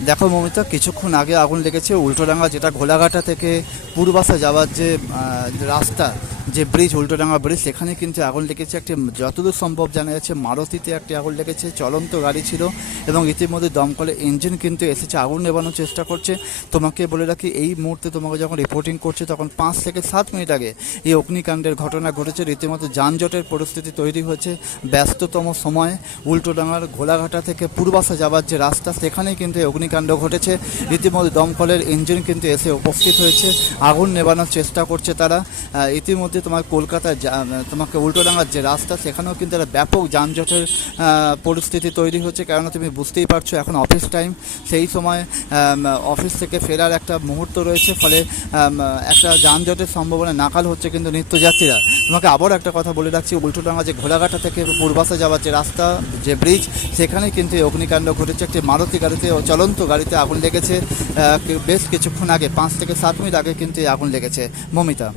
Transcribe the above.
দেখো মমিতা কিছুক্ষণ আগে আগুন লেগেছে উল্টোডাঙ্গা যেটা ঘোলাঘাটা থেকে পূর্বাসা যাওয়ার যে রাস্তা, যে ব্রিজ উল্টোডাঙ্গা ব্রিজ সেখানে কিন্তু আগুন লেগেছে। একটি যতদূর সম্ভব জানা যাচ্ছে, মারুতিতে একটি আগুন লেগেছে, চলন্ত গাড়ি ছিল এবং ইতিমধ্যে দমকলে ইঞ্জিন কিন্তু এসেছে, আগুন নেবানোর চেষ্টা করছে। তোমাকে বলে রাখি, এই মুহূর্তে তোমাকে যখন রিপোর্টিং করছে, তখন পাঁচ থেকে সাত মিনিট আগে এই অগ্নিকাণ্ডের ঘটনা ঘটেছে। রীতিমতো যানজটের পরিস্থিতি তৈরি হয়েছে। ব্যস্ততম সময়ে, উল্টোডাঙ্গার ঘোলাঘাটা থেকে পূর্বাসা যাওয়ার যে রাস্তা, সেখানেই কিন্তু অগ্নিকাণ্ড ঘটেছে। রীতিমতো দমকলের ইঞ্জিন কিন্তু এসে উপস্থিত হয়েছে। আগুন নেবানোর চেষ্টা করছে তারা। ইতিমধ্যে তোমার কলকাতায় তোমাকে উল্টোডাঙ্গার যে রাস্তা, সেখানেও কিন্তু একটা ব্যাপক যানজটের পরিস্থিতি তৈরি হচ্ছে। কেননা তুমি বুঝতেই পারছ, এখন অফিস টাইম সেই সময় অফিস থেকে ফেরার একটা মুহূর্ত রয়েছে। ফলে একটা যানজটের সম্ভাবনা নাকাল হচ্ছে কিন্তু নিত্যযাত্রীরা। তোমাকে আবারও একটা কথা বলে রাখছি, উল্টোডাঙ্গা যে ঘোলাঘাটা থেকে পূর্বাসা যাওয়ার যে রাস্তা, যে ব্রিজ সেখানে কিন্তু অগ্নিকাণ্ড ঘটেছে। একটি মারুতি গাড়িতে ও চলন্ত গাড়িতে আগুন লেগেছে। বেশ কিছুক্ষণ আগে, পাঁচ থেকে সাত মিনিট আগে কিন্তু এই আগুন লেগেছে। মমিতা।